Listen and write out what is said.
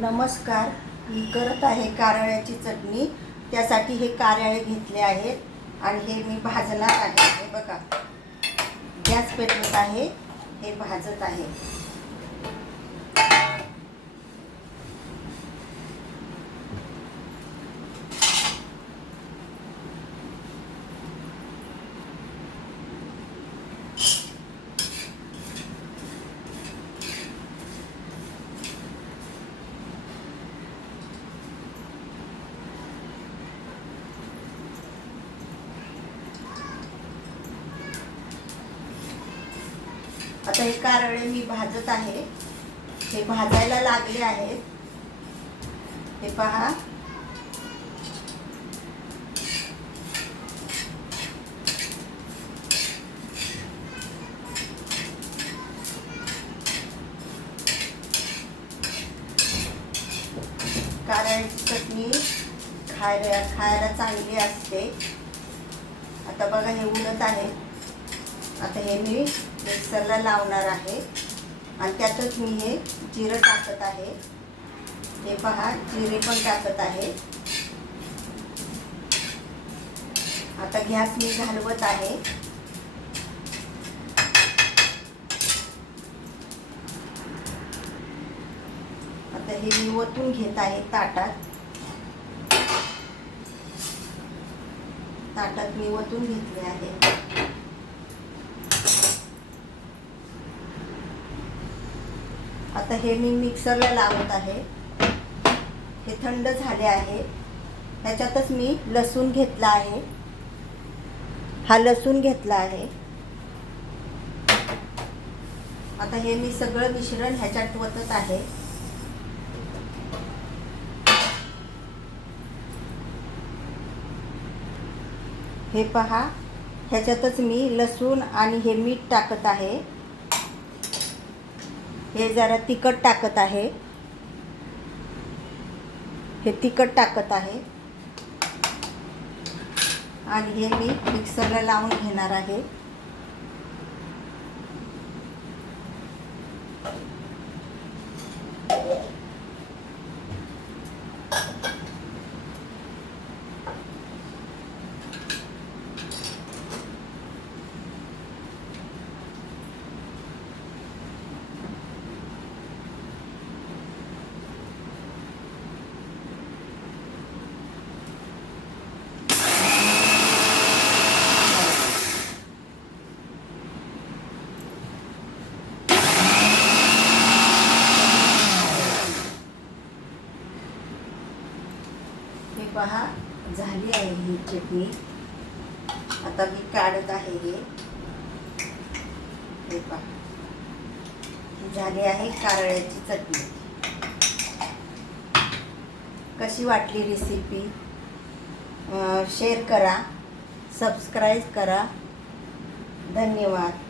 नमस्कार. मी करत आहे कारळ्याची चटणी. त्यासाठी हे कारळे घेतले आहेत आणि हे मी भाजणार आहे. हे बघा, गॅस पेटवत आहे, हे भाजत आहे. आता हे कारळे मी भाजत आहे. हे भाजायला लागले आहेत. हे पहा, कारळ्याची चटणी खायला चांगली असते. आता बघा, हे उडत आहे. आता हे मी मिक्सरला लावणार आहे आणि त्यातच मी हे जिरं टाकत आहे. हे पहा, जिरे पण टाकत आहे. आता गॅस मी घालवत आहे. आता हे मी ओतून घेत आहे ताटात मी ओतून घेतले आहे. आता हे मी मिक्सरला लावत आहे. हे थंड झाले आहे. ह्याच्यातच मी लसूण घेतला आहे. हा लसूण घेतला आहे. आता हे मी सगळं मिश्रण ह्याच्यात ओतत आहे. हे पहा, ह्याच्यातच मी लसूण आणि हे मीठ टाकत आहे. हे जरा तिखट टाकत आहे. हे तिखट टाकत आहे आणि हे मी मिक्सरला लावून घेणार आहे. हे पहा, झाली आहे ही चटणी. आता मी काढत आहे. हे पहा, झाली आहे कारळ्याची चटणी. कशी वाटली रेसिपी? शेअर करा, सबस्क्राईब करा. धन्यवाद.